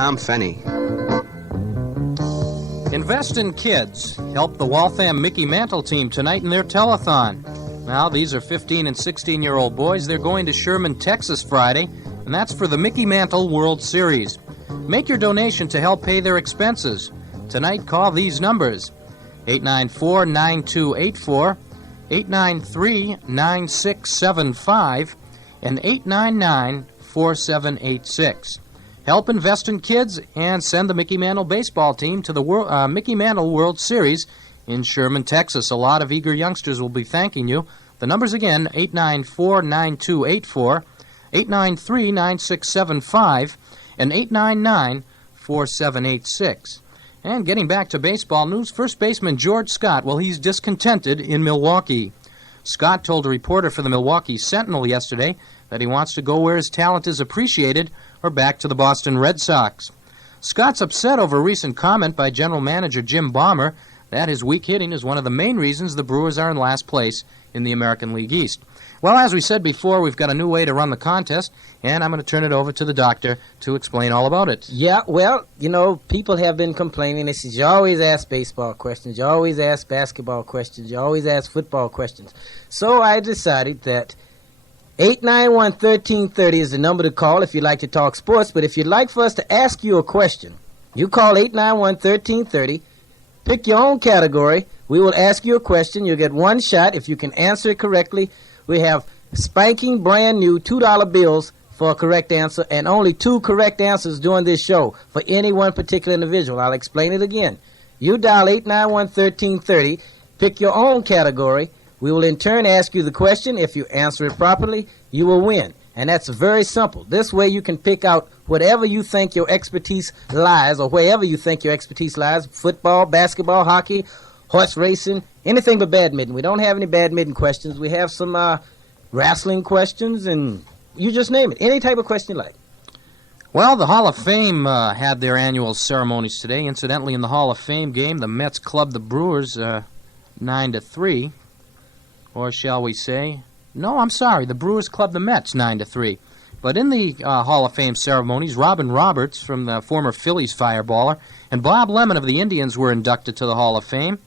Tom Fenney. Invest in Kids. Help the Waltham Mickey Mantle team tonight in their telethon. Now, these are 15 and 16-year-old boys. They're going to Sherman, Texas Friday, and that's for the Mickey Mantle World Series. Make your donation to help pay their expenses. Tonight, call these numbers: 894-9284, 893-9675, and 899-4786. Help invest in kids and send the Mickey Mantle baseball team to the Mickey Mantle World Series in Sherman, Texas. A lot of eager youngsters will be thanking you. The numbers again, 894-9284, 893-9675, and 899-4786. And getting back to baseball news, first baseman George Scott, well, he's discontented in Milwaukee. Scott told a reporter for the Milwaukee Sentinel yesterday that he wants to go where his talent is appreciated or back to the Boston Red Sox. Scott's upset over a recent comment by general manager Jim Baumer that his weak hitting is one of the main reasons the Brewers are in last place in the American League East. Well, as we said before, we've got a new way to run the contest, and I'm going to turn it over to the doctor to explain all about it. Yeah, well, people have been complaining. They say, you always ask baseball questions, you always ask basketball questions, you always ask football questions. So I decided that 891-1330 is the number to call if you'd like to talk sports, but if you'd like for us to ask you a question, you call 891-1330, pick your own category, we will ask you a question, you'll get one shot. If you can answer it correctly, we have spanking brand new $2 bills for a correct answer, and only 2 correct answers during this show for any one particular individual. I'll explain it again. You dial 891-1330, pick your own category. We will in turn ask you the question. If you answer it properly, you will win. And that's very simple. This way you can pick out whatever you think your expertise lies, or wherever you think your expertise lies: football, basketball, hockey, horse racing, anything but badminton. We don't have any badminton questions. We have some wrestling questions, and you just name it. Any type of question you like. Well, the Hall of Fame had their annual ceremonies today. Incidentally, in the Hall of Fame game, the Mets clubbed the Brewers 9-3. Or shall we say... No, I'm sorry. The Brewers clubbed the Mets 9-3. But in the Hall of Fame ceremonies, Robin Roberts, from the former Phillies fireballer, and Bob Lemon of the Indians were inducted to the Hall of Fame.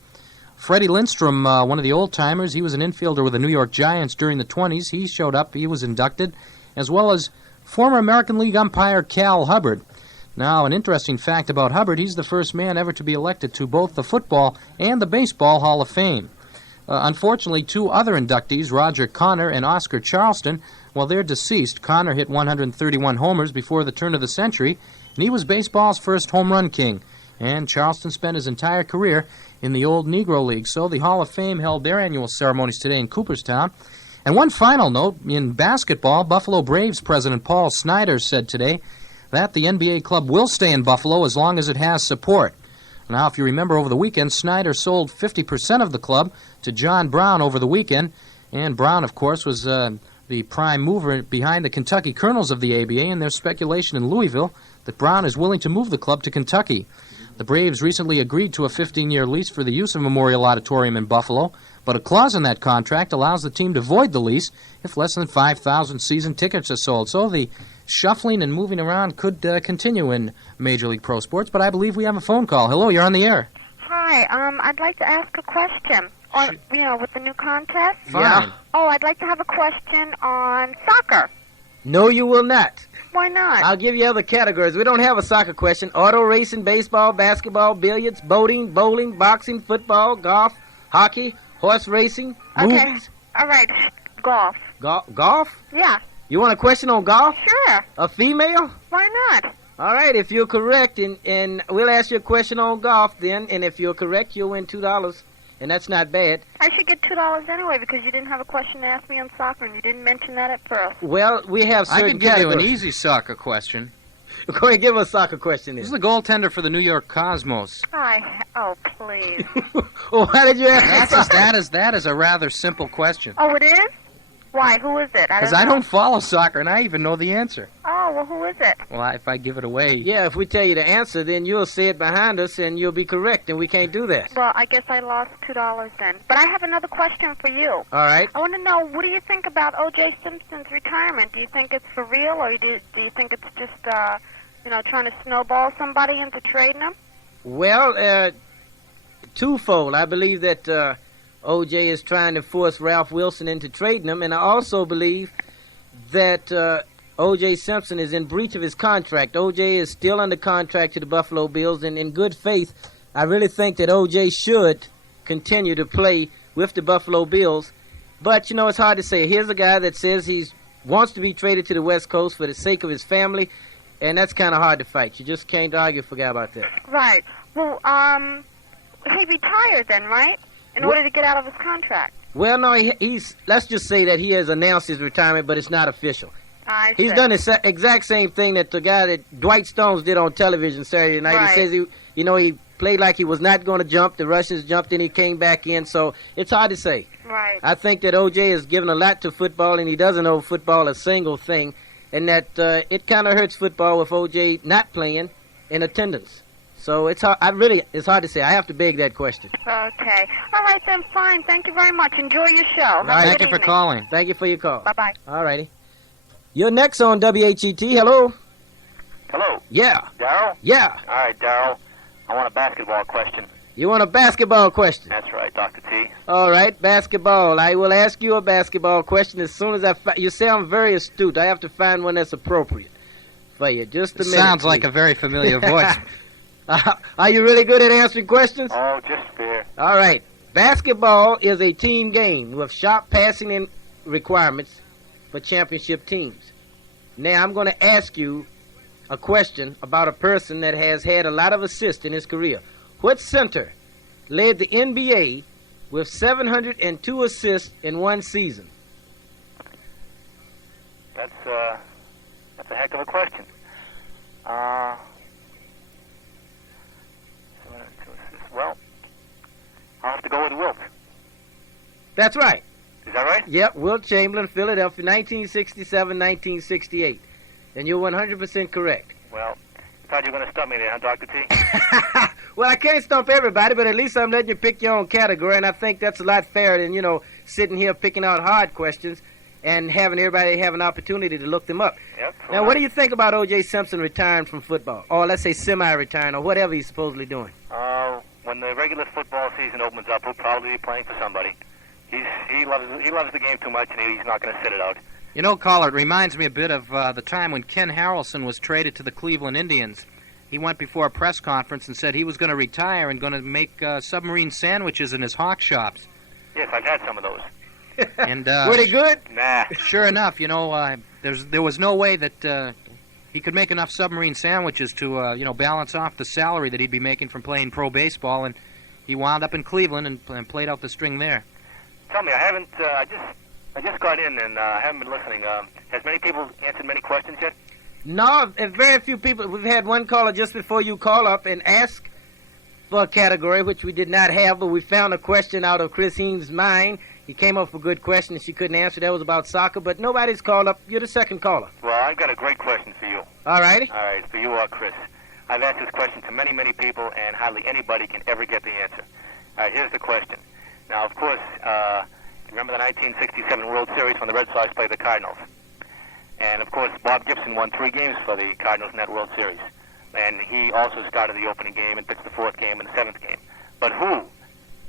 Freddie Lindstrom, one of the old-timers, he was an infielder with the New York Giants during the 20s. He showed up. He was inducted, as well as former American League umpire Cal Hubbard. Now, an interesting fact about Hubbard, he's the first man ever to be elected to both the Football and the Baseball Hall of Fame. Unfortunately, 2 other inductees, Roger Connor and Oscar Charleston, well, they're deceased. Connor hit 131 homers before the turn of the century, and he was baseball's first home run king. And Charleston spent his entire career in the old Negro League. So the Hall of Fame held their annual ceremonies today in Cooperstown. And one final note, in basketball, Buffalo Braves President Paul Snyder said today that the NBA club will stay in Buffalo as long as it has support. Now, if you remember, over the weekend, Snyder sold 50% of the club to John Brown over the weekend. And Brown, of course, was the prime mover behind the Kentucky Colonels of the ABA, and there's speculation in Louisville that Brown is willing to move the club to Kentucky. The Braves recently agreed to a 15-year lease for the use of Memorial Auditorium in Buffalo, but a clause in that contract allows the team to void the lease if less than 5,000 season tickets are sold. So the shuffling and moving around could continue in Major League Pro Sports, but I believe we have a phone call. Hello, you're on the air. Hi, I'd like to ask a question. With the new contest? Fine. Yeah. Oh, I'd like to have a question on soccer. No, you will not. Why not? I'll give you other categories. We don't have a soccer question. Auto racing, baseball, basketball, billiards, boating, bowling, boxing, football, golf, hockey, horse racing, Okay. movies. All right. Golf. Golf? Yeah. You want a question on golf? Sure. A female? Why not? All right, if you're correct, and we'll ask you a question on golf then, and if you're correct, you'll win $2, and that's not bad. I should get $2 anyway because you didn't have a question to ask me on soccer, and you didn't mention that at first. Well, we have certain I could give you an categories. easy soccer question. Go ahead, give us a soccer question This then. is the goaltender for the New York Cosmos. Oh, please. Well, why did you ask us That is a rather simple question. Oh, it is? Why? Who is it? Because I I don't follow soccer, and I even know the answer. Oh, well, who is it? Well, if I give it away... Yeah, if we tell you the answer, then you'll say it behind us, and you'll be correct, and we can't do that. Well, I guess I lost $2 then. But I have another question for you. All right. I want to know, what do you think about O.J. Simpson's retirement? Do you think it's for real, or do you think it's just trying to snowball somebody into trading him? Well, twofold. I believe that O.J. is trying to force Ralph Wilson into trading him, and I also believe that O.J. Simpson is in breach of his contract. O.J. is still under contract to the Buffalo Bills, and in good faith, I really think that O.J. should continue to play with the Buffalo Bills. But, it's hard to say. Here's a guy that says he wants to be traded to the West Coast for the sake of his family, and that's kind of hard to fight. You just can't argue for a guy about that. Right. Well, he retired then, right? In order to get out of his contract. Well, no, he's. Let's just say that he has announced his retirement, but it's not official. I see. He's done the exact same thing that the guy that Dwight Stones did on television Saturday night. Right. He says he played like he was not going to jump. The Russians jumped and he came back in. So it's hard to say. Right. I think that O.J. has given a lot to football, and he doesn't owe football a single thing, and that it kind of hurts football with O.J. not playing in attendance. So it's hard. It's hard to say. I have to beg that question. Okay. All right, then, fine. Thank you very much. Enjoy your show. Have a Thank good you for evening. calling. Thank you for your call. Bye-bye. All righty. You're next on WHET. Hello. Hello, Yeah. Darryl? Yeah. All right, Darryl. I want a basketball question. You want a basketball question? That's right, Dr. T. All right, basketball. I will ask you a basketball question as soon as you sound very astute. I have to find one that's appropriate for you. Just a minute. Sounds like please. a very familiar voice. Are you really good at answering questions? Oh, just fair. All right. Basketball is a team game with sharp passing and requirements for championship teams. Now, I'm going to ask you a question about a person that has had a lot of assists in his career. What center led the NBA with 702 assists in one season? That's a heck of a question. Well, I'll have to go with Wilt. That's right. Is that right? Yep, Wilt Chamberlain, Philadelphia, 1967-1968. And you're 100% correct. Well, I thought you were going to stump me there, huh, Dr. T? Well, I can't stump everybody, but at least I'm letting you pick your own category, and I think that's a lot fairer than, sitting here picking out hard questions and having everybody have an opportunity to look them up. Yep. Now, what do you think about O.J. Simpson retiring from football? Or let's say semi-retiring, or whatever he's supposedly doing? When the regular football season opens up, he'll probably be playing for somebody. He loves the game too much, and he's not going to sit it out. Caller, it reminds me a bit of the time when Ken Harrelson was traded to the Cleveland Indians. He went before a press conference and said he was going to retire and going to make submarine sandwiches in his hawk shops. Yes, I've had some of those. And Were they good? Nah. sure enough, there was no way that he could make enough submarine sandwiches to balance off the salary that he'd be making from playing pro baseball, and he wound up in Cleveland and played out the string there. Tell me, I haven't. I just got in and I haven't been listening. Has many people answered many questions yet? No, very few people. We've had one caller just before you call up and ask for a category, which we did not have, but we found a question out of Chris Heem's mind. He came up with a good question and she couldn't answer. That was about soccer, but nobody's called up. You're the second caller. Well, I've got a great question for you. All righty. All right, for you, Chris. I've asked this question to many, many people, and hardly anybody can ever get the answer. All right, here's the question. Now, of course, remember the 1967 World Series when the Red Sox played the Cardinals? And, of course, Bob Gibson won 3 games for the Cardinals in that World Series. And he also started the opening game and pitched the 4th game and the 7th game. But who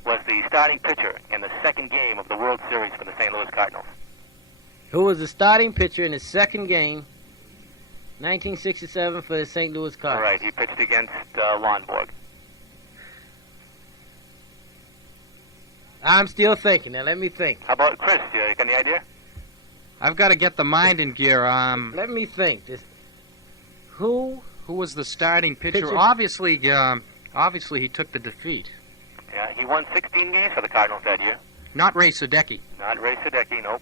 was the starting pitcher in the 2nd game of the World Series for the St. Louis Cardinals? Who was the starting pitcher in the second game, 1967, for the St. Louis All Cardinals? right, he pitched against Lonborg. I'm still thinking. Now, let me think. How about Chris? You got any idea? I've got to get the mind in gear. Let me think. Who? Who was the starting pitcher? Pitcher. Obviously, he took the defeat. Yeah, he won 16 games for the Cardinals that year. Not Ray Sadecki. Not Ray Sadecki, nope.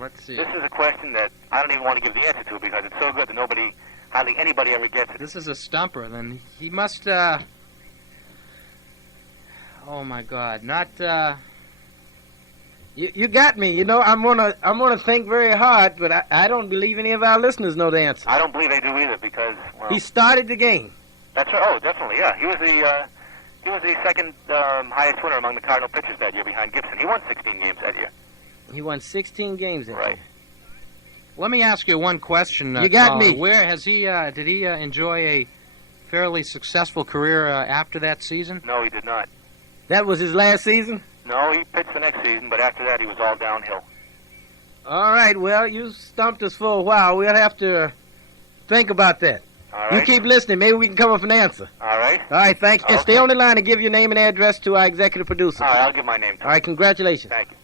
Let's see. This is a question that I don't even want to give the answer to because it's so good that hardly anybody ever gets it. This is a stumper. Then he must. Oh my God! Not. You got me. I'm gonna think very hard, but I don't believe any of our listeners know the answer. I don't believe they do either because, well, He started the game. that's right. Oh, definitely, yeah. He was the second highest winner among the Cardinal pitchers that year behind Gibson. He won 16 games that year. He won 16 games that Right. year. Let me ask you one question. You got caller. me. Where has he? Did he enjoy a fairly successful career after that season? No, he did not. That was his last season? No, he pitched the next season, but after that he was all downhill. All right, well, you stumped us for a while. We'll have to think about that. All right. You keep listening. Maybe we can come up with an answer. All right. All right, thanks. And stay Okay. on the line and give your name and address to our executive producer. All right, I'll give my name to him. All right, congratulations. Thank you.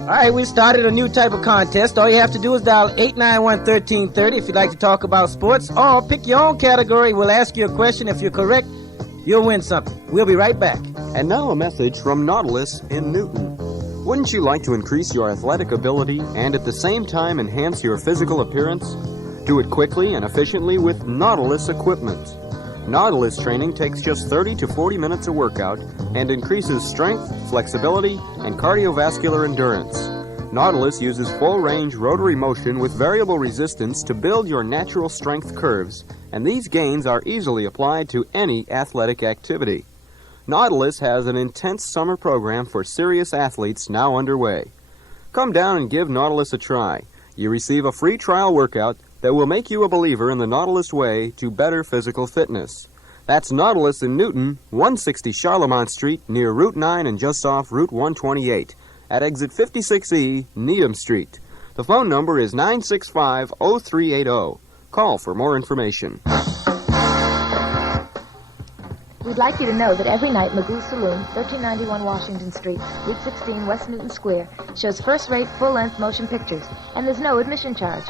All right, we started a new type of contest. All you have to do is dial 891-1330 if you'd like to talk about sports, or pick your own category. We'll ask you a question. If you're correct, you'll win something. We'll be right back. And now a message from Nautilus in Newton. Wouldn't you like to increase your athletic ability and at the same time enhance your physical appearance? Do it quickly and efficiently with Nautilus equipment. Nautilus training takes just 30 to 40 minutes a workout and increases strength, flexibility, and cardiovascular endurance. Nautilus uses full-range rotary motion with variable resistance to build your natural strength curves, and these gains are easily applied to any athletic activity. Nautilus has an intense summer program for serious athletes now underway. Come down and give Nautilus a try. You receive a free trial workout that will make you a believer in the Nautilus way to better physical fitness. That's Nautilus in Newton, 160 Charlemont Street, near Route 9 and just off Route 128, at exit 56E, Needham Street. The phone number is 965-0380. Call for more information. We'd like you to know that every night Magoo Saloon, 1391 Washington Street, Route 16, West Newton Square, shows first-rate, full-length motion pictures, and there's no admission charge.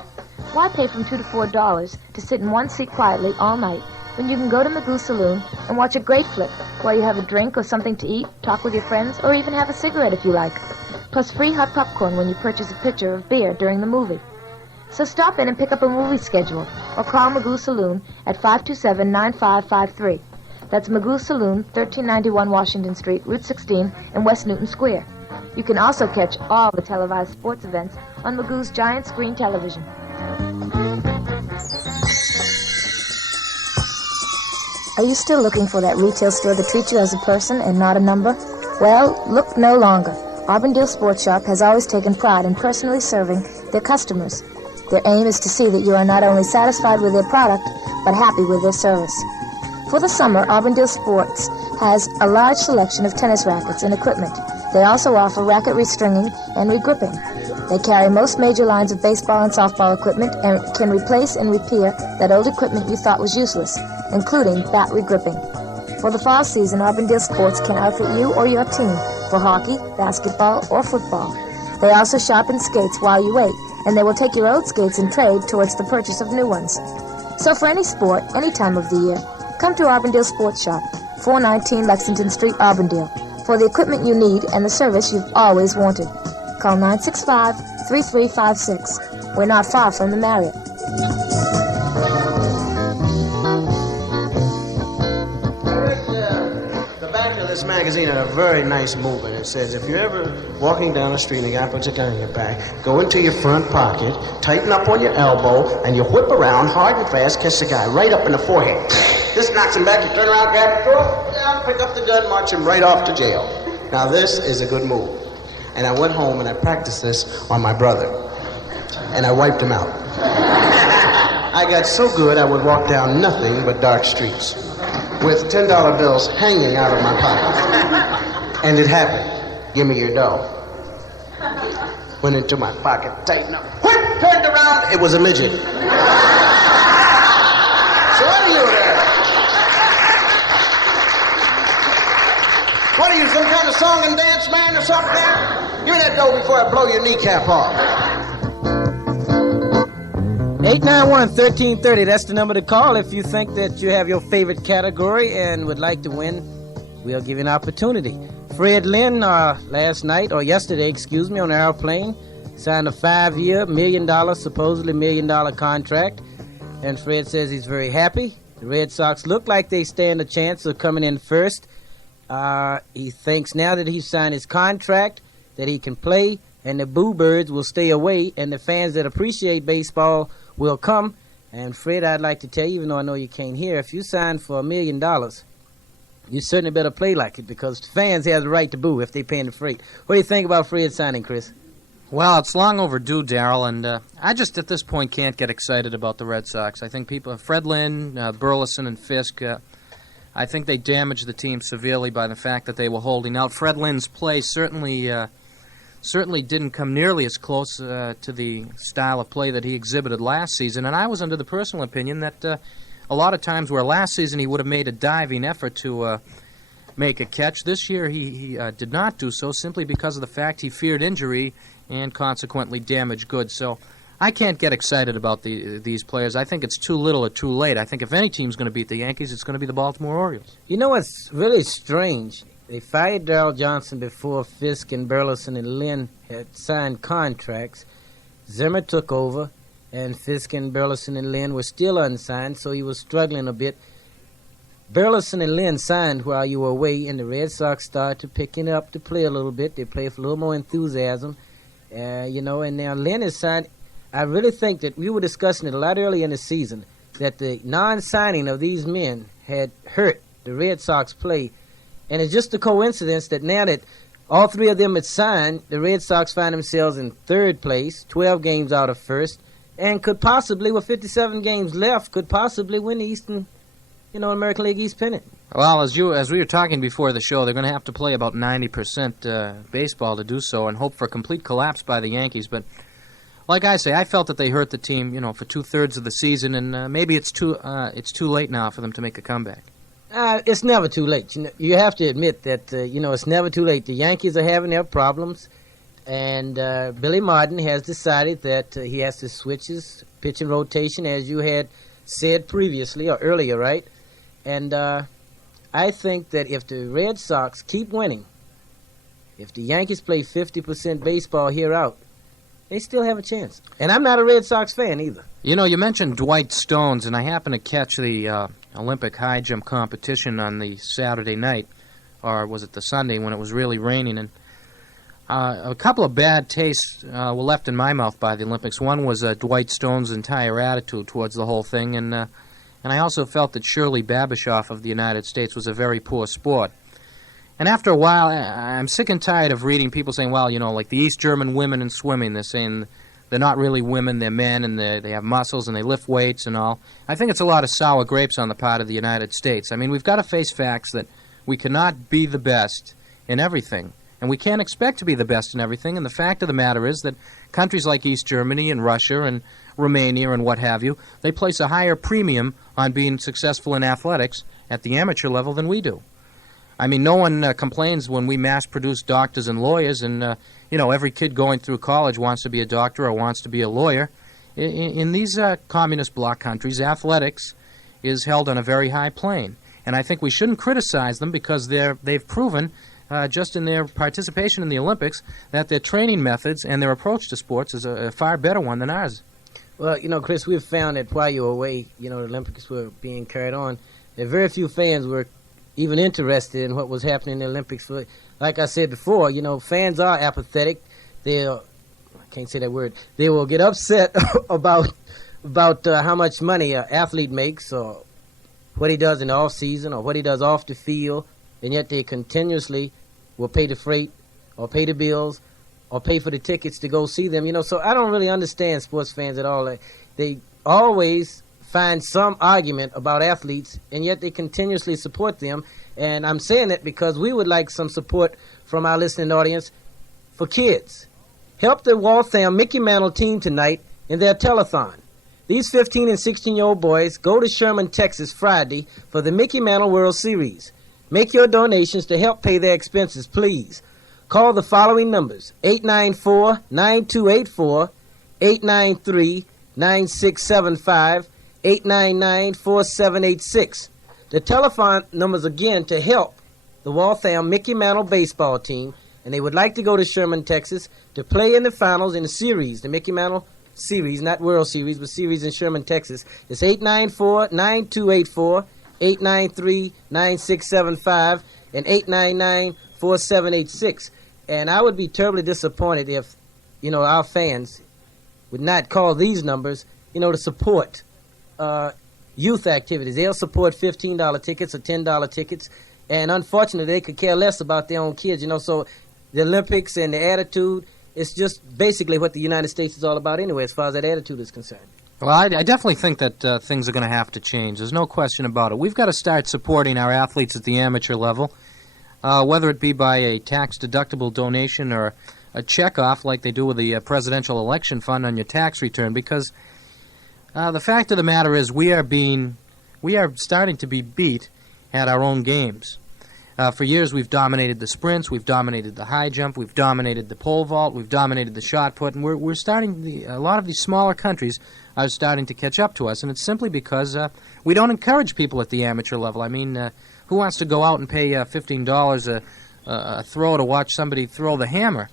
Why pay from $2 to $4 to sit in one seat quietly all night when you can go to Magoo Saloon and watch a great flick while you have a drink or something to eat, talk with your friends, or even have a cigarette if you like, plus free hot popcorn when you purchase a pitcher of beer during the movie. So stop in and pick up a movie schedule or call Magoo Saloon at 527-9553. That's Magoo Saloon, 1391 Washington Street, Route 16 in West Newton Square. You can also catch all the televised sports events on Magoo's giant screen television. Are you still looking for that retail store that treats you as a person and not a number? Well, look no longer. Auburndale Sports Shop has always taken pride in personally serving their customers. Their aim is to see that you are not only satisfied with their product, but happy with their service. For the summer, Auburndale Sports has a large selection of tennis rackets and equipment. They also offer racket restringing and regripping. They carry most major lines of baseball and softball equipment and can replace and repair that old equipment you thought was useless, including bat regripping. For the fall season, Auburndale Sports can outfit you or your team for hockey, basketball, or football. They also shop in skates while you wait, and they will take your old skates and trade towards the purchase of new ones. So for any sport, any time of the year, come to Auburndale Sports Shop, 419 Lexington Street, Auburndale, for the equipment you need and the service you've always wanted. Call 965-3356. We're not far from the Marriott. The back of this magazine had a very nice movement. It says, if you're ever walking down the street and you got to put your gun in your back, go into your front pocket, tighten up on your elbow, and you whip around hard and fast, catch the guy right up in the forehead. This knocks him back, you turn around, grab the throat, down, pick up the gun, march him right off to jail. Now this is a good move. And I went home and I practiced this on my brother. And I wiped him out. I got so good I would walk down nothing but dark streets with $10 bills hanging out of my pocket. And it happened. Give me your dough. Went into my pocket, tightened up, whip, turned around, it was a midget. So what are you there? What are you, some kind of song and dance man or something there? Give me that dough before I blow your kneecap off. 891-1330, that's the number to call if you think that you have your favorite category and would like to win. We'll give you an opportunity. Fred Lynn, yesterday, on an airplane, signed a 5-year, $1 million, supposedly $1 million contract. And Fred says he's very happy. The Red Sox look like they stand a chance of coming in first. He thinks now that he's signed his contract that he can play, and the Boo Birds will stay away, and the fans that appreciate baseball will come. And Fred, I'd like to tell you, even though I know you can't hear, if you sign for $1 million, you certainly better play like it, because the fans have the right to boo if they're paying the freight. What do you think about Fred signing, Chris? Well, it's long overdue, Darrell, and I just at this point can't get excited about the Red Sox. I think Fred Lynn, Burleson, and Fisk, I think they damaged the team severely by the fact that they were holding out. Fred Lynn's play certainly didn't come nearly as close to the style of play that he exhibited last season, and I was under the personal opinion that a lot of times where last season he would have made a diving effort to make a catch, this year he did not do so simply because of the fact he feared injury and consequently damaged goods. So I can't get excited about these players. I think it's too little or too late. I think if any team's going to beat the Yankees, it's going to be the Baltimore Orioles. You know what's really strange? They fired Darrell Johnson before Fisk and Burleson and Lynn had signed contracts. Zimmer took over, and Fisk and Burleson and Lynn were still unsigned, so he was struggling a bit. Burleson and Lynn signed while you were away, and the Red Sox started picking up to play a little bit. They play with a little more enthusiasm, and now Lynn is signed. I really think that we were discussing it a lot earlier in the season, that the non-signing of these men had hurt the Red Sox play. And it's just a coincidence that now that all three of them had signed, the Red Sox find themselves in third place, 12 games out of first, and could possibly, with 57 games left, could possibly win the Eastern, American League East pennant. Well, as we were talking before the show, they're going to have to play about 90% baseball to do so and hope for a complete collapse by the Yankees. But like I say, I felt that they hurt the team, for 2/3 of the season, and maybe it's too late now for them to make a comeback. It's never too late. You have to admit that, it's never too late. The Yankees are having their problems, and Billy Martin has decided that he has to switch his pitching rotation, as you had said previously or earlier, right? And I think that if the Red Sox keep winning, if the Yankees play 50% baseball here out, they still have a chance. And I'm not a Red Sox fan either. You mentioned Dwight Stones, and I happened to catch the Olympic high jump competition on the Saturday night, or was it the Sunday when it was really raining, and a couple of bad tastes were left in my mouth by the Olympics. One was Dwight Stone's entire attitude towards the whole thing, and I also felt that Shirley Babashoff of the United States was a very poor sport. And after a while, I'm sick and tired of reading people saying, well, like the East German women in swimming, they're saying they're not really women, they're men, and they have muscles, and they lift weights and all. I think it's a lot of sour grapes on the part of the United States. I mean, we've got to face facts that we cannot be the best in everything, and we can't expect to be the best in everything, and the fact of the matter is that countries like East Germany and Russia and Romania and what have you, they place a higher premium on being successful in athletics at the amateur level than we do. I mean, no one complains when we mass-produce doctors and lawyers, and, every kid going through college wants to be a doctor or wants to be a lawyer. In these communist bloc countries, athletics is held on a very high plane. And I think we shouldn't criticize them because they've proven, just in their participation in the Olympics, that their training methods and their approach to sports is a far better one than ours. Well, Chris, we've found that while you were away, the Olympics were being carried on, that very few fans were even interested in what was happening in the Olympics. Like I said before, fans are apathetic. I can't say that word. They will get upset about how much money an athlete makes or what he does in the off season or what he does off the field, and yet they continuously will pay the freight or pay the bills or pay for the tickets to go see them. So I don't really understand sports fans at all. They always find some argument about athletes, and yet they continuously support them. And I'm saying that because we would like some support from our listening audience for kids. Help the Waltham Mickey Mantle team tonight in their telethon. These 15 and 16-year-old boys go to Sherman, Texas Friday for the Mickey Mantle World Series. Make your donations to help pay their expenses, please. Call the following numbers: 894-9284, 893-9675, 899-4786. The telephone numbers again to help the Waltham Mickey Mantle baseball team, and they would like to go to Sherman, Texas to play in the finals in the series, the Mickey Mantle Series, not World Series, but series in Sherman, Texas. It's 894-9284, 893-9675, and 899-4786. And I would be terribly disappointed if, our fans would not call these numbers, to support youth activities. They'll support $15 tickets or $10 tickets, and unfortunately, they could care less about their own kids. So the Olympics and the attitude it's just basically what the United States is all about anyway, as far as that attitude is concerned. Well, I definitely think that things are going to have to change. There's no question about it. We've got to start supporting our athletes at the amateur level, whether it be by a tax-deductible donation or a check-off like they do with the presidential election fund on your tax return, because the fact of the matter is we are starting to be beat at our own games. For years we've dominated the sprints, we've dominated the high jump, we've dominated the pole vault, we've dominated the shot put, and we're starting, a lot of these smaller countries are starting to catch up to us, and it's simply because we don't encourage people at the amateur level. I mean, who wants to go out and pay $15 a throw to watch somebody throw the hammer?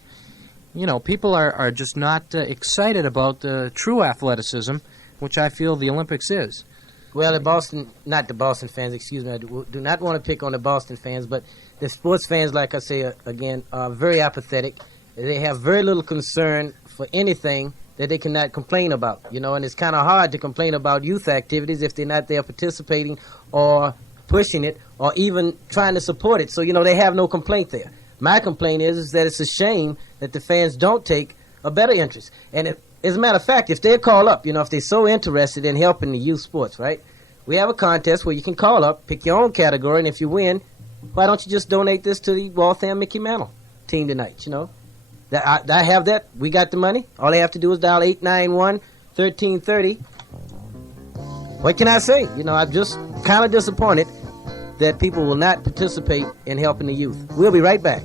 You know, people are just not excited about true athleticism, which I feel the Olympics is. Well, not the Boston fans, excuse me, I do not want to pick on the Boston fans, but the sports fans, like I say, again, are very apathetic. They have very little concern for anything that they cannot complain about, you know, and it's kind of hard to complain about youth activities if they're not there participating or pushing it or even trying to support it. So, you know, they have no complaint there. My complaint is that it's a shame that the fans don't take a better interest. And as a matter of fact, if they call up, you know, if they're so interested in helping the youth sports, right, we have a contest where you can call up, pick your own category, and if you win, why don't you just donate this to the Waltham Mickey Mantle team tonight, you know? I have that. We got the money. All they have to do is dial 891-1330. What can I say? You know, I'm just kind of disappointed that people will not participate in helping the youth. We'll be right back.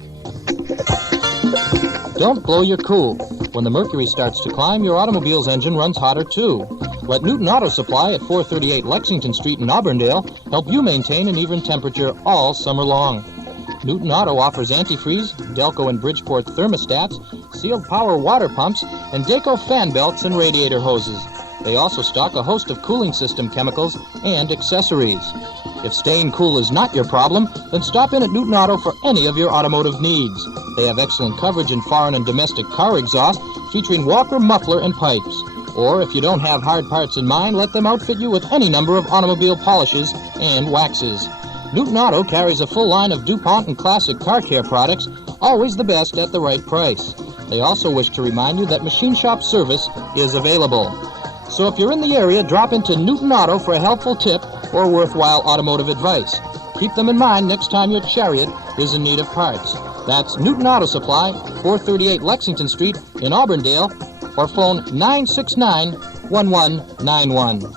Don't blow your cool. When the mercury starts to climb, your automobile's engine runs hotter too. Let Newton Auto Supply at 438 Lexington Street in Auburndale help you maintain an even temperature all summer long. Newton Auto offers antifreeze, Delco and Bridgeport thermostats, sealed power water pumps, and Dayco fan belts and radiator hoses. They also stock a host of cooling system chemicals and accessories. If staying cool is not your problem, then stop in at Newton Auto for any of your automotive needs. They have excellent coverage in foreign and domestic car exhaust, featuring Walker muffler and pipes. Or if you don't have hard parts in mind, let them outfit you with any number of automobile polishes and waxes. Newton Auto carries a full line of DuPont and classic car care products, always the best at the right price. They also wish to remind you that machine shop service is available. So if you're in the area, drop into Newton Auto for a helpful tip or worthwhile automotive advice. Keep them in mind next time your Chariot is in need of parts. That's Newton Auto Supply, 438 Lexington Street in Auburndale, or phone 969-1191.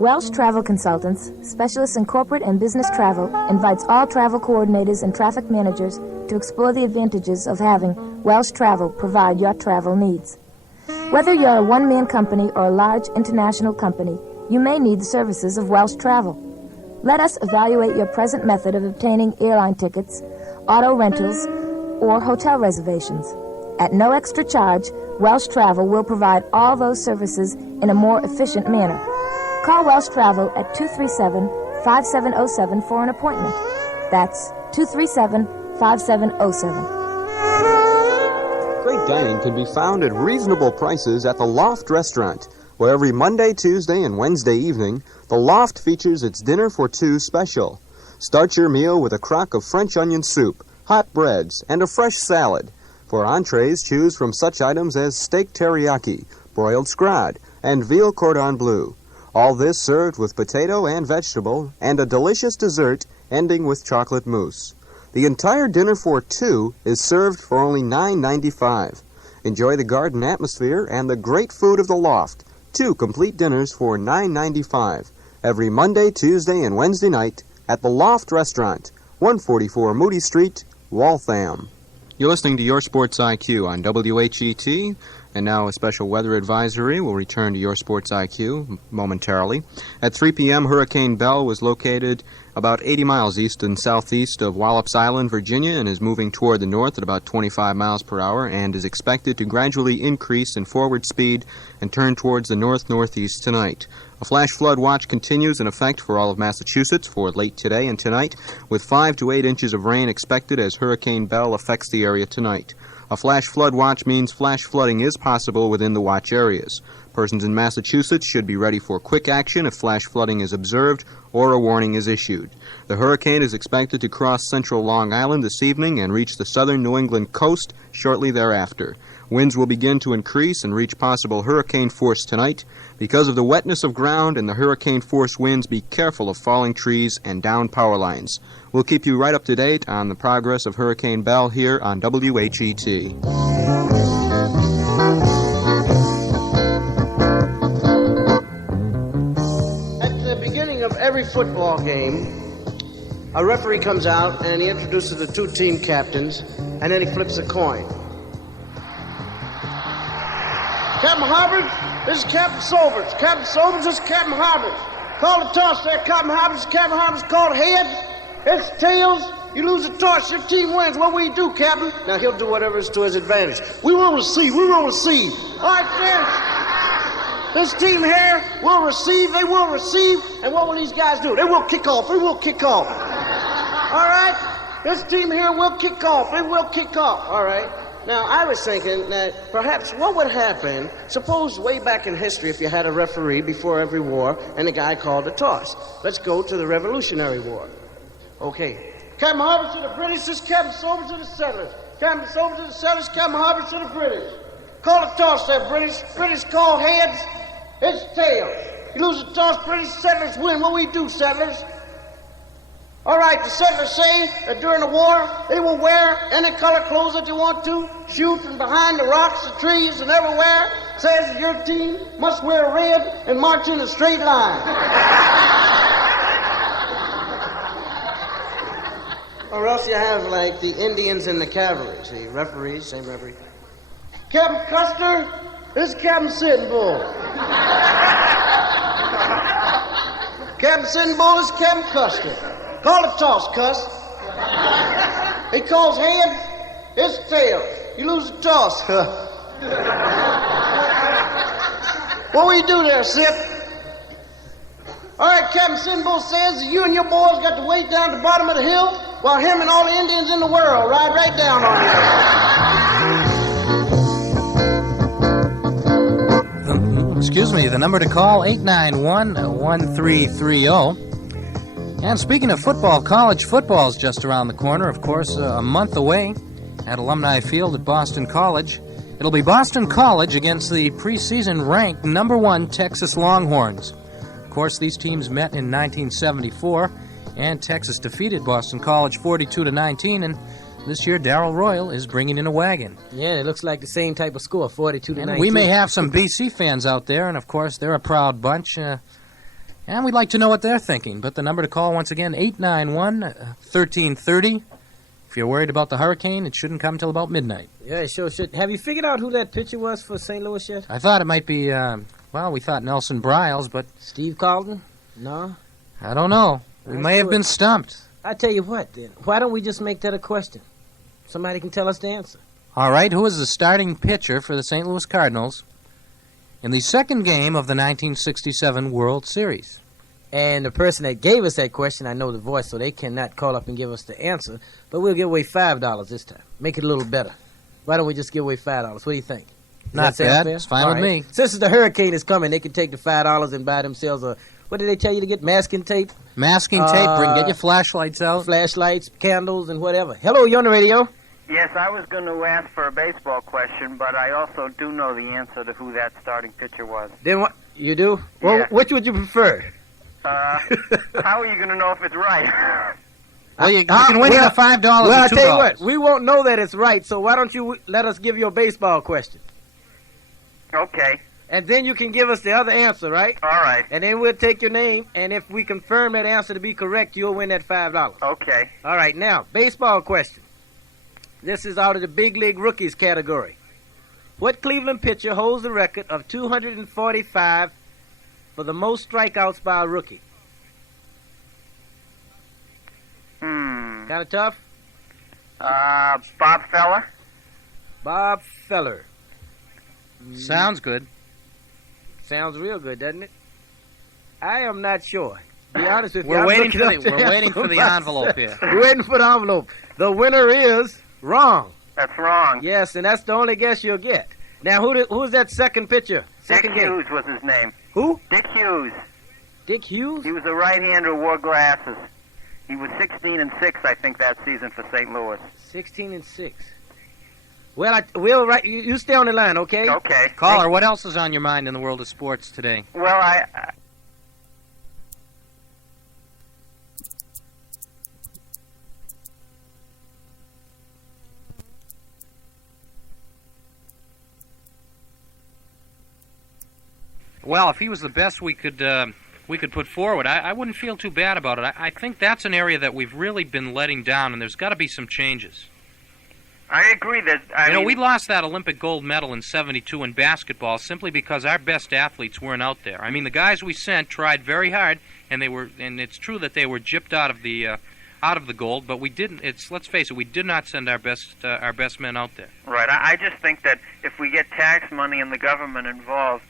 Welsh Travel Consultants, specialists in corporate and business travel, invites all travel coordinators and traffic managers to explore the advantages of having Welsh Travel provide your travel needs. Whether you're a one-man company or a large international company, you may need the services of Welsh Travel. Let us evaluate your present method of obtaining airline tickets, auto rentals, or hotel reservations. At no extra charge, Welsh Travel will provide all those services in a more efficient manner. Call Welsh Travel at 237-5707 for an appointment. That's 237-5707. Great dining can be found at reasonable prices at the Loft Restaurant, where every Monday, Tuesday, and Wednesday evening, the Loft features its Dinner for Two special. Start your meal with a crock of French onion soup, hot breads, and a fresh salad. For entrees, choose from such items as steak teriyaki, broiled scrod, and veal cordon bleu. All this served with potato and vegetable, and a delicious dessert ending with chocolate mousse. The entire Dinner for Two is served for only $9.95. Enjoy the garden atmosphere and the great food of the Loft. 2 complete dinners for $9.95. Every Monday, Tuesday, and Wednesday night at the Loft Restaurant, 144 Moody Street, Waltham. You're listening to Your Sports IQ on WHET, and now a special weather advisory will return to Your Sports IQ momentarily. At 3 p.m., Hurricane Belle was located about 80 miles east and southeast of Wallops Island, Virginia, and is moving toward the north at about 25 miles per hour and is expected to gradually increase in forward speed and turn towards the north-northeast tonight. A flash flood watch continues in effect for all of Massachusetts for late today and tonight, with 5 to 8 inches of rain expected as Hurricane Belle affects the area tonight. A flash flood watch means flash flooding is possible within the watch areas. Persons in Massachusetts should be ready for quick action if flash flooding is observed or a warning is issued. The hurricane is expected to cross central Long Island this evening and reach the southern New England coast shortly thereafter. Winds will begin to increase and reach possible hurricane force tonight. Because of the wetness of ground and the hurricane force winds, be careful of falling trees and down power lines. We'll keep you right up to date on the progress of Hurricane Belle here on WHET. Of every football game, a referee comes out and he introduces the two team captains, and then he flips a coin. Captain Harvard, this is Captain Sobers. Captain Sobers, this is Captain Harvard. Call the toss there, Captain Harvard. Captain Harvard's called heads. It's tails. You lose the toss, your team wins. What will you do, Captain? Now he'll do whatever is to his advantage. We will receive. We will receive. All right, friends. This team here will receive, they will receive, and what will these guys do? They will kick off, they will kick off. All right? This team here will kick off, they will kick off. All right? Now, I was thinking that perhaps what would happen, suppose way back in history if you had a referee before every war and the guy called a toss. Let's go to the Revolutionary War. Okay. Captain Harvard to the British, this Captain Sobers to the settlers. Captain Sobers to the settlers, Captain Harvard to the British. Call a toss there, British. British call heads. It's tails. You lose the toss, British settlers win. What will we do, settlers? All right, the settlers say that during the war, they will wear any color clothes that they want to, shoot from behind the rocks, the trees, and everywhere. Says that your team must wear red and march in a straight line. Or else you have, like, the Indians and the cavalry. See, referees, same referee. Captain Custer, this is Captain Sitting Bull. Captain Sitting Bull, this is Captain Custer. Call a toss, Cuss. He calls heads, it's tails. You lose the toss. What will you do there, Sit? All right, Captain Sitting Bull says that you and your boys got to wait down at the bottom of the hill while him and all the Indians in the world ride right down on you. Excuse me, the number to call, 891-1330. And speaking of football, college football is just around the corner, of course, a month away at Alumni Field at Boston College. It'll be Boston College against the preseason ranked #1 Texas Longhorns. Of course, these teams met in 1974, and Texas defeated Boston College 42-19, and this year Darrell Royal is bringing in a wagon. Yeah, it looks like the same type of score, 42-19. And we may have some BC fans out there, and of course they're a proud bunch, and we'd like to know what they're thinking. But the number to call, once again, 891-1330. If you're worried about the hurricane, it shouldn't come till about midnight. Yeah, it sure should. Have you figured out who that pitcher was for St. Louis yet? I thought it might be, we thought Nelson Bryles, but... Steve Carlton? No? I don't know. We may have been stumped. I tell you what, then. Why don't we just make that a question? Somebody can tell us the answer. All right, who is the starting pitcher for the St. Louis Cardinals in the second game of the 1967 World Series? And the person that gave us that question, I know the voice, so they cannot call up and give us the answer, but we'll give away $5 this time. Make it a little better. Why don't we just give away $5? What do you think? Not bad. It's fine with me. Since the hurricane is coming, they can take the $5 and buy themselves a... What did they tell you to get? Masking tape? Masking tape. Get your flashlights out. Flashlights, candles, and whatever. Hello, you're on the radio. Yes, I was going to ask for a baseball question, but I also do know the answer to who that starting pitcher was. Then what? You do? Well, which would you prefer? How are you going to know if it's right? Well, you can win either $5 or $2. Well, I'll tell you what. We won't know that it's right, so why don't you let us give you a baseball question? Okay. And then you can give us the other answer, right? All right. And then we'll take your name, and if we confirm that answer to be correct, you'll win that $5. Okay. All right, now, baseball question. This is out of the Big League Rookies category. What Cleveland pitcher holds the record of 245 for the most strikeouts by a rookie? Kind of tough? Bob Feller? Bob Feller. Sounds good. Sounds real good, doesn't it? I am not sure. To be honest with you, we're waiting for the envelope here. We're waiting for the envelope. The winner is wrong. That's wrong. Yes, and that's the only guess you'll get. Now, who's that second pitcher? Second Dick game. Hughes was his name. Who? Dick Hughes. Dick Hughes? He was a right-hander who wore glasses. He was 16-6, I think, that season for St. Louis. 16-6. Well, we'll write. You stay on the line, okay? Okay. Caller, what else is on your mind in the world of sports today? Well, Well, if he was the best we could put forward, I wouldn't feel too bad about it. I think that's an area that we've really been letting down, and there's got to be some changes. I agree that... we lost that Olympic gold medal in '72 in basketball simply because our best athletes weren't out there. I mean, the guys we sent tried very hard, and it's true that they were gypped out of the gold, but we didn't. Let's face it, we did not send our best men out there. Right. I just think that if we get tax money and the government involved,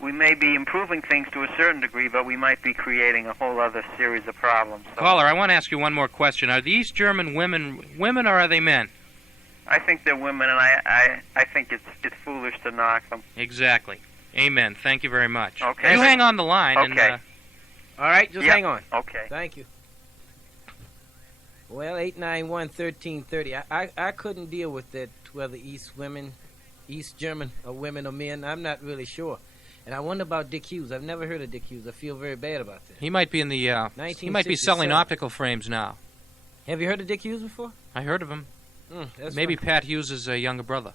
we may be improving things to a certain degree, but we might be creating a whole other series of problems. So Caller, I want to ask you one more question. Are the East German women or are they men? I think they're women, and I think it's foolish to knock them. Exactly. Amen. Thank you very much. Okay. You hang on the line. Okay. And, All right, just hang on. Okay. Thank you. Well, 891-1330. I couldn't deal with that, whether East German are women or men. I'm not really sure. And I wonder about Dick Hughes. I've never heard of Dick Hughes. I feel very bad about that. he might be in the. He might be selling 1967. optical frames now. Have you heard of Dick Hughes before? I heard of him. That's Maybe fine. Pat Hughes' younger brother.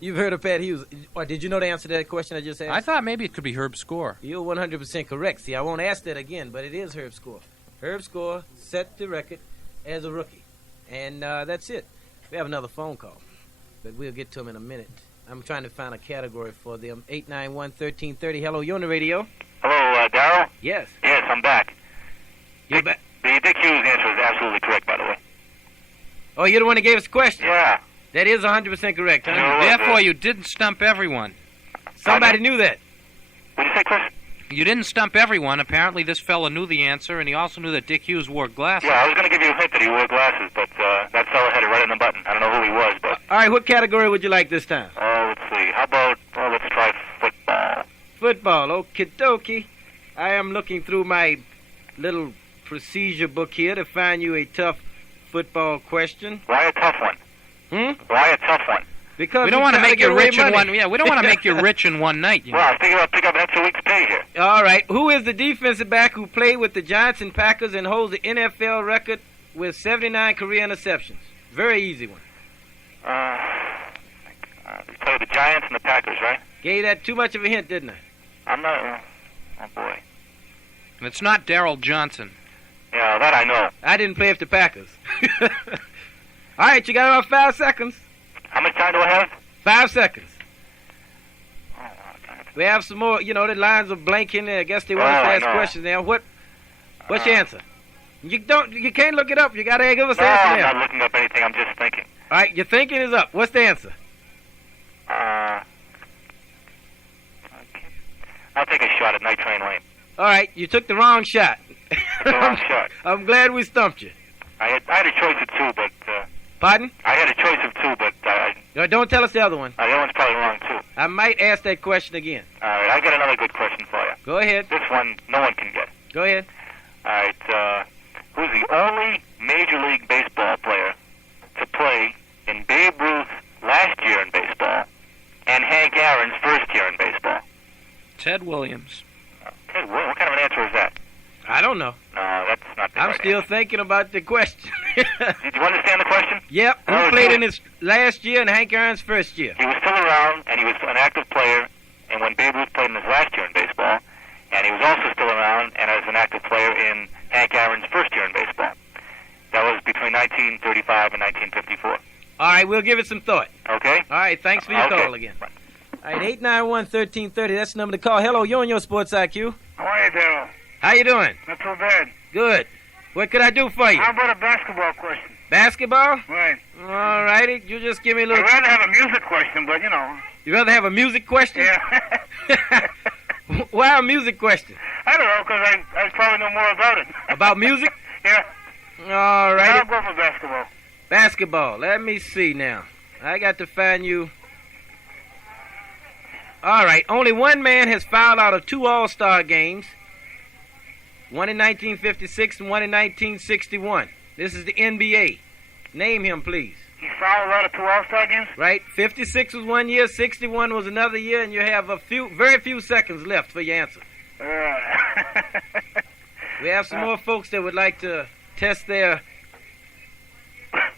You've heard of Pat Hughes. Or did you know the answer to that question I just asked? I thought maybe it could be Herb Score. You're 100% correct. See, I won't ask that again, but it is Herb Score. Herb Score set the record as a rookie. And that's it. We have another phone call, but we'll get to him in a minute. I'm trying to find a category for them. 891-1330. Hello, you're on the radio. Hello, Darrell? Yes. Yes, I'm back. You're back. The Dick Hughes answer is absolutely correct, by the way. Oh, you're the one that gave us the question? Yeah. That is 100% correct, huh? Sure was, Therefore, you didn't stump everyone. Somebody knew that. What did you say, Chris? You didn't stump everyone. Apparently, this fella knew the answer, and he also knew that Dick Hughes wore glasses. Yeah, I was going to give you a hint that he wore glasses, but that fella had it right on the button. I don't know who he was, but... All right, what category would you like this time? let's see. How about, let's try football. Football, okie dokie. I am looking through my little procedure book here to find you a tough football question. Why a tough one? Why a tough one? Because we don't want to make you rich in one. money. Yeah, we don't want to make you rich in one night. You know? Well, I think I'll pick up an extra week's pay here. All right. Who is the defensive back who played with the Giants and Packers and holds the NFL record with 79 career interceptions? Very easy one. We play with the Giants and the Packers, right? Gave that too much of a hint, didn't I? I'm not... oh, boy. And it's not Darrell Johnson. Yeah, that I know. I didn't play with the Packers. All right, you got about 5 seconds. How much time do I have? 5 seconds. Oh, We have some more, the lines are blanking. I guess they want us to I ask know. questions now. What's your answer? You can't look it up. You gotta give us the no, answer I'm now. not looking up anything. I'm just thinking. All right, your thinking is up. What's the answer? I'll take a shot at Night Train Lane. All right, you took the wrong shot. The wrong shot. I'm glad we stumped you. I had a choice of two, but... Pardon? I had a choice of two, but Don't tell us the other one. the other one's probably wrong, too. I might ask that question again. All right, I got another good question for you. Go ahead. This one, no one can get. Go ahead. All right, who's the only Major League Baseball player to play in Babe Ruth's last year in baseball and Hank Aaron's first year in baseball? Ted Williams. Hey, what kind of an answer is that? I don't know. No, that's not the I'm right still answer. thinking about the question. Did you understand the question? Yep. Who Oh, played yeah. in his last year and Hank Aaron's first year? He was still around, and he was an active player, and when Babe Ruth played in his last year in baseball, and he was also still around and as an active player in Hank Aaron's first year in baseball. That was between 1935 and 1954. All right, we'll give it some thought. Okay? All right, thanks for your Okay. call again. All right, 891-1330, that's the number to call. Hello, you're on your Sports IQ. How are you, Darrell? How you doing? Not so bad. Good. What could I do for you? How about a basketball question? Basketball? Right. All righty, you just give me a I'd little... rather have a music question, but, You rather have a music question? Yeah. Why a music question? I don't know, because I probably know more about it. About music? Yeah. All I'll righty. go for basketball. Basketball. Let me see now. I got to find you. All right. Only one man has fouled out of 2 All-Star games. One in 1956 and one in 1961. This is the NBA. Name him, please. He fouled out of 2 All-Star games? Right. 56 was one year, 61 was another year, and you have very few seconds left for your answer. We have some more folks that would like to test their...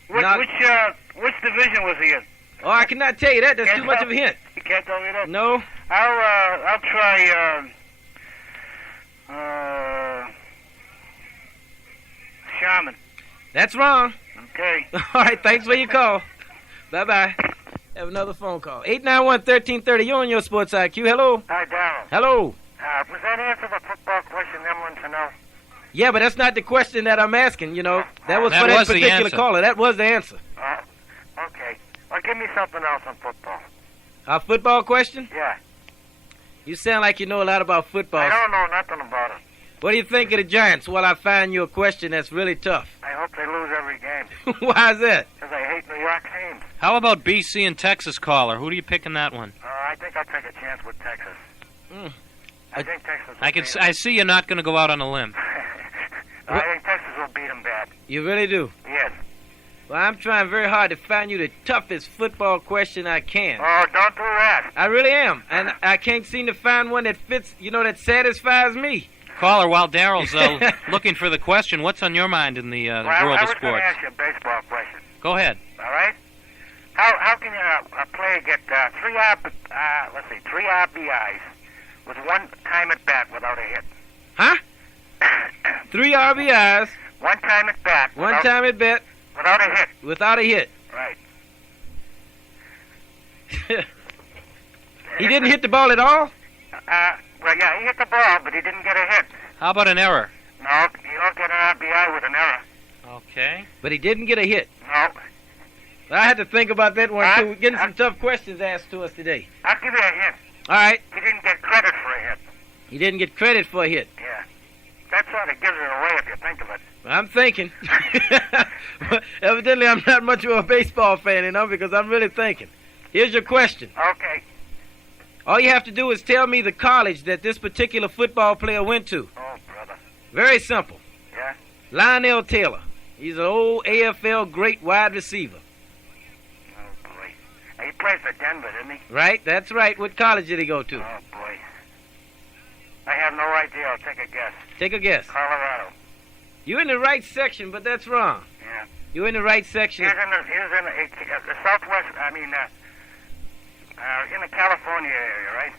Which division was he in? Oh, I cannot tell you that. That's too much of a hint. You can't tell me that? No. I'll try, Shaman. That's wrong. Okay. All right, thanks for your call. Bye-bye. Have another phone call. 891-1330. You're on your Sports IQ. Hello. Hi, Darrell. Hello. Was that answer the football question them wanted to know? Yeah, but that's not the question that I'm asking, you know. That was for that particular caller. That was the answer. Okay. Well, give me something else on football. A football question? Yeah. You sound like you know a lot about football. I don't know nothing about it. What do you think of the Giants? Well, I find you a question that's really tough. I hope they lose every game. Why is that? Because I hate New York teams. How about BC and Texas caller? Who do you pick in that one? I think I'll take a chance with Texas. I think Texas will I see you're not going to go out on a limb. I think Texas will beat them bad. You really do? Yes. Well, I'm trying very hard to find you the toughest football question I can. Oh, don't do that. I really am. And I can't seem to find one that fits, that satisfies me. Caller, while Darrell's looking for the question, what's on your mind in the world of I was sports? going to ask you a baseball question. Go ahead. All right? How can a player get three RBIs with 1 time at bat without a hit? Huh? 3 RBIs. 1 time at bat. One time at bat. Without a hit. Without a hit. Right. He didn't hit the ball at all? Well, yeah, he hit the ball, but he didn't get a hit. How about an error? No, you don't get an RBI with an error. Okay. But he didn't get a hit. No. I had to think about that one, too. We're getting some tough questions asked to us today. I'll give you a hint. All right. He didn't get credit for a hit. He didn't get credit for a hit. Yeah. That sort of gives it away if you think of it. I'm thinking. Evidently, I'm not much of a baseball fan, because I'm really thinking. Here's your question. Okay. All you have to do is tell me the college that this particular football player went to. Oh, brother. Very simple. Yeah? Lionel Taylor. He's an old AFL great wide receiver. Oh, boy. Now, he plays for Denver, didn't he? Right, that's right. What college did he go to? Oh, boy. I have no idea. I'll take a guess. Take a guess. Colorado. You're in the right section, but that's wrong. Yeah. You're in the right section. He was in the southwest, in the California area,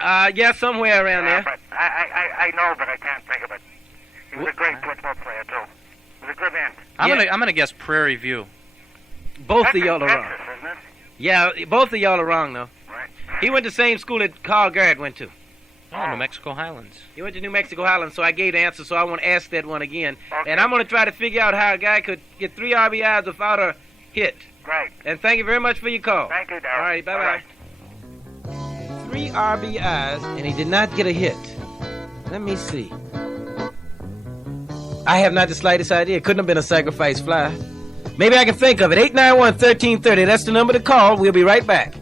right? Yeah, somewhere around there. But I know, but I can't think of it. He was a great football player, too. He was a good end. I'm gonna guess Prairie View. Both That's of y'all are wrong. Texas, isn't it? Yeah, both of y'all are wrong, though. Right. He went to the same school that Carl Garrett went to. Oh, New Mexico Highlands. He went to New Mexico Highlands, so I gave the answer, so I want to ask that one again. Okay. And I'm going to try to figure out how a guy could get 3 RBIs without a hit. Right. And thank you very much for your call. Thank you, Darrell. All right, bye-bye. 3 RBIs, and he did not get a hit. Let me see. I have not the slightest idea. It couldn't have been a sacrifice fly. Maybe I can think of it. 891-1330. That's the number to call. We'll be right back.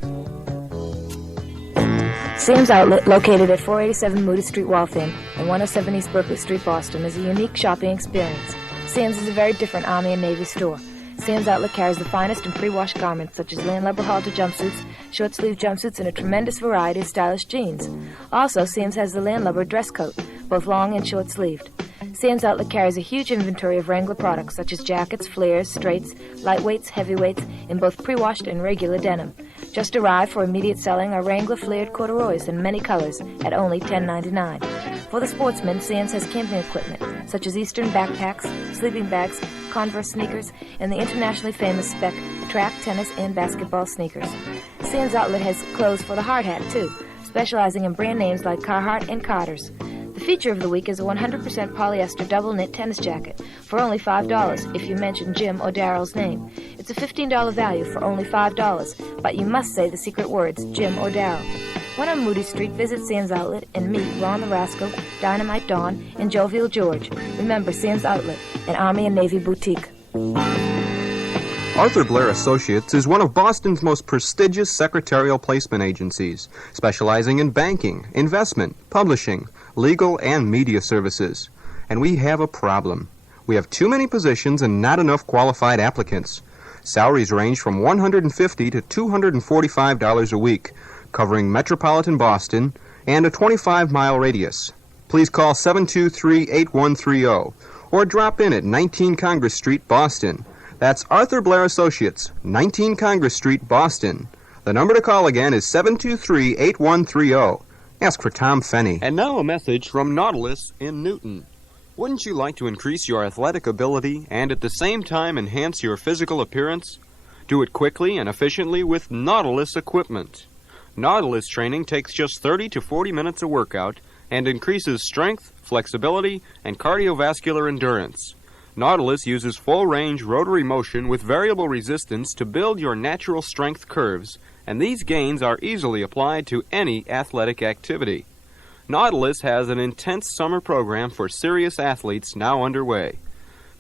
Sam's Outlet, located at 487 Moody Street, Waltham, and 107 East Berkeley Street, Boston, is a unique shopping experience. Sam's is a very different Army and Navy store. Sam's Outlet carries the finest and pre-washed garments such as landlubber halter jumpsuits, short-sleeve jumpsuits, and a tremendous variety of stylish jeans. Also, Sam's has the landlubber dress coat, both long and short-sleeved. Sam's Outlet carries a huge inventory of Wrangler products such as jackets, flares, straights, lightweights, heavyweights, in both pre-washed and regular denim. Just arrived for immediate selling are Wrangler flared corduroys in many colors at only $10.99. For the sportsman, Sam's has camping equipment such as Eastern backpacks, sleeping bags, Converse sneakers, and the internationally famous Spec track, tennis, and basketball sneakers. Sam's Outlet has clothes for the hard hat, too, specializing in brand names like Carhartt and Carter's. The feature of the week is a 100% polyester double knit tennis jacket for only $5 if you mention Jim or Darrell's name. It's a $15 value for only $5, but you must say the secret words, Jim or Darrell. When on Moody Street, visit Sam's Outlet and meet Ron the Rascal, Dynamite Dawn, and Jovial George. Remember, Sam's Outlet, an Army and Navy boutique. Arthur Blair Associates is one of Boston's most prestigious secretarial placement agencies, specializing in banking, investment, publishing, legal, and media services. And we have a problem. We have too many positions and not enough qualified applicants. Salaries range from $150 to $245 a week, covering metropolitan Boston and a 25-mile radius. Please call 723-8130 or drop in at 19 Congress Street, Boston. That's Arthur Blair Associates, 19 Congress Street, Boston. The number to call again is 723-8130. Ask for Tom Fenney. And now a message from Nautilus in Newton. Wouldn't you like to increase your athletic ability and at the same time enhance your physical appearance? Do it quickly and efficiently with Nautilus equipment. Nautilus training takes just 30 to 40 minutes a workout and increases strength, flexibility, and cardiovascular endurance. Nautilus uses full-range rotary motion with variable resistance to build your natural strength curves, and these gains are easily applied to any athletic activity. Nautilus has an intense summer program for serious athletes now underway.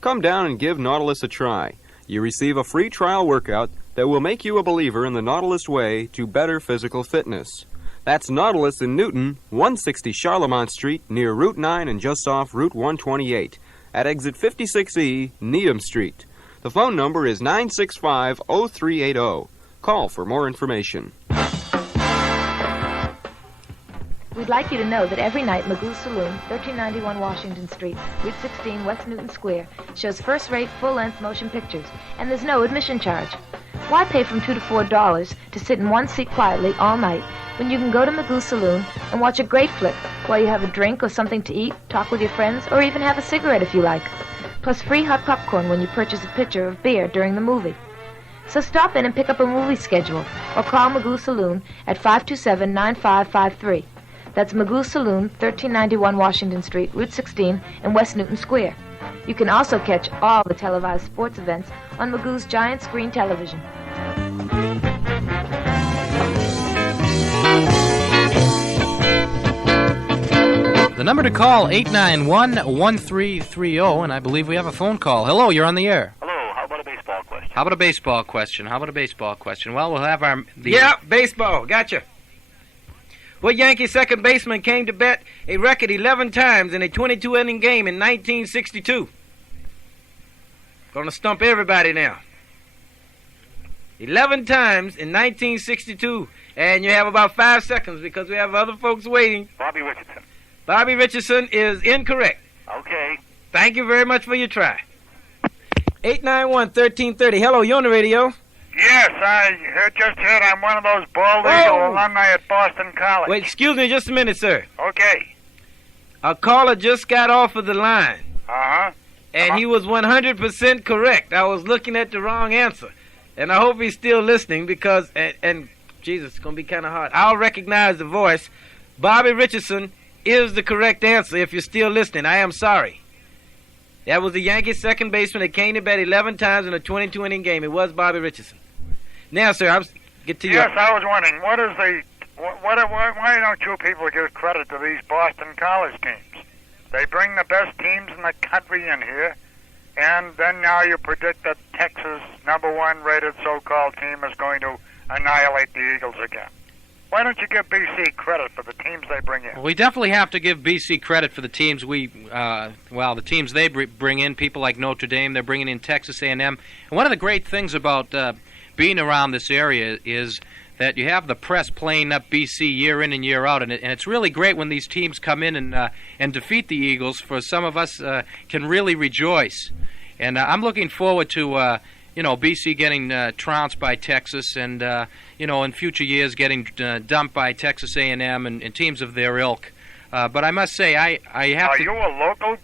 Come down and give Nautilus a try. You receive a free trial workout that will make you a believer in the Nautilus way to better physical fitness. That's Nautilus in Newton, 160 Charlemont Street, near Route 9 and just off Route 128, at exit 56E, Needham Street. The phone number is 965-0380. Call for more information. We'd like you to know that every night Magoo Saloon, 1391 Washington Street, Route 16, West Newton Square, shows first-rate, full-length motion pictures, and there's no admission charge. Why pay from $2 to $4 to sit in one seat quietly all night when you can go to Magoo Saloon and watch a great flick while you have a drink or something to eat, talk with your friends, or even have a cigarette if you like? Plus free hot popcorn when you purchase a pitcher of beer during the movie. So stop in and pick up a movie schedule or call Magoo Saloon at 527-9553. That's Magoo Saloon, 1391 Washington Street, Route 16, in West Newton Square. You can also catch all the televised sports events on Magoo's giant screen television. The number to call, 891-1330, and I believe we have a phone call. Hello, you're on the air. Hello, how about a baseball question? How about a baseball question? Well, we'll have our... Yeah, baseball. Gotcha. What Yankee second baseman came to bat a record 11 times in a 22-inning game in 1962? Gonna stump everybody now. 11 times in 1962. And you have about 5 seconds because we have other folks waiting. Bobby Richardson. Bobby Richardson is incorrect. Okay. Thank you very much for your try. 891-1330. Hello, you on the radio? Yes, I just heard I'm one of those bald eagle alumni at Boston College. Wait, excuse me just a minute, sir. Okay. A caller just got off of the line. Uh-huh. And he was 100% correct. I was looking at the wrong answer. And I hope he's still listening because, and Jesus, it's going to be kind of hard. I'll recognize the voice. Bobby Richardson is the correct answer if you're still listening. I am sorry. That was the Yankees second baseman that came to bat 11 times in a 22-inning game. It was Bobby Richardson. Now, sir, I'll get to you. Yes, I was wondering, why don't you people give credit to these Boston College teams? They bring the best teams in the country in here, and then now you predict that Texas, #1 rated so-called team, is going to annihilate the Eagles again. Why don't you give BC credit for the teams they bring in? Well, we definitely have to give BC credit for the teams the teams they bring in, people like Notre Dame. They're bringing in Texas A&M. And one of the great things about being around this area is that you have the press playing up BC year in and year out, and it's really great when these teams come in and defeat the Eagles. For some of us, can really rejoice. And I'm looking forward to BC getting trounced by Texas, and in future years getting dumped by Texas A&M and teams of their ilk. But I must say, I have to... Are you a local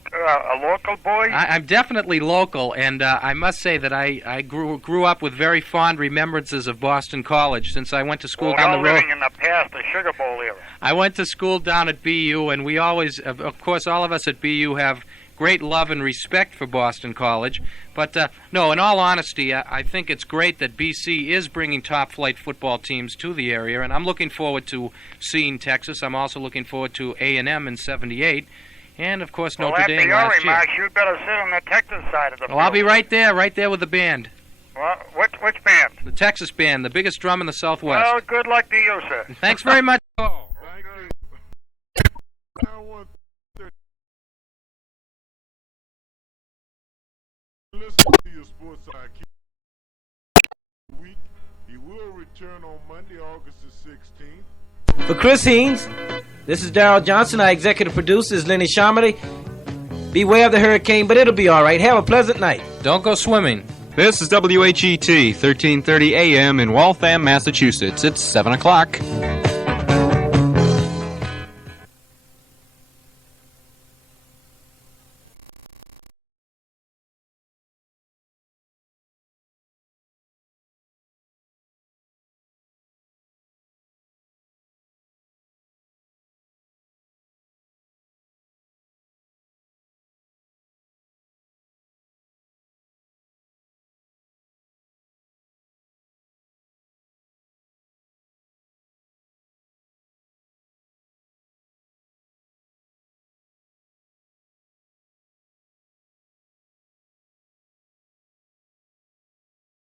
boy? I'm definitely local, and I must say that I grew up with very fond remembrances of Boston College since I went to school down the road. Living in the past, the Sugar Bowl era. I went to school down at BU, and we always, of course, all of us at BU have great love and respect for Boston College. But, no, in all honesty, I think it's great that BC is bringing top-flight football teams to the area, and I'm looking forward to seeing Texas. I'm also looking forward to A&M in '78, and, of course, Notre Dame last year. Well, after your remarks, you'd better sit on the Texas side of the field. I'll be right there with the band. Well, which band? The Texas band, the biggest drum in the Southwest. Well, good luck to you, sir. Thanks very much. Listen to your sports IQ week. He will return on Monday, August the 16th. For Chris Haynes, this is Darrell Johnson. Our executive producer is Lenny Shamady. Beware of the hurricane, but it'll be all right. Have a pleasant night. Don't go swimming. This is WHET, 1330 AM in Waltham, Massachusetts. It's 7 o'clock.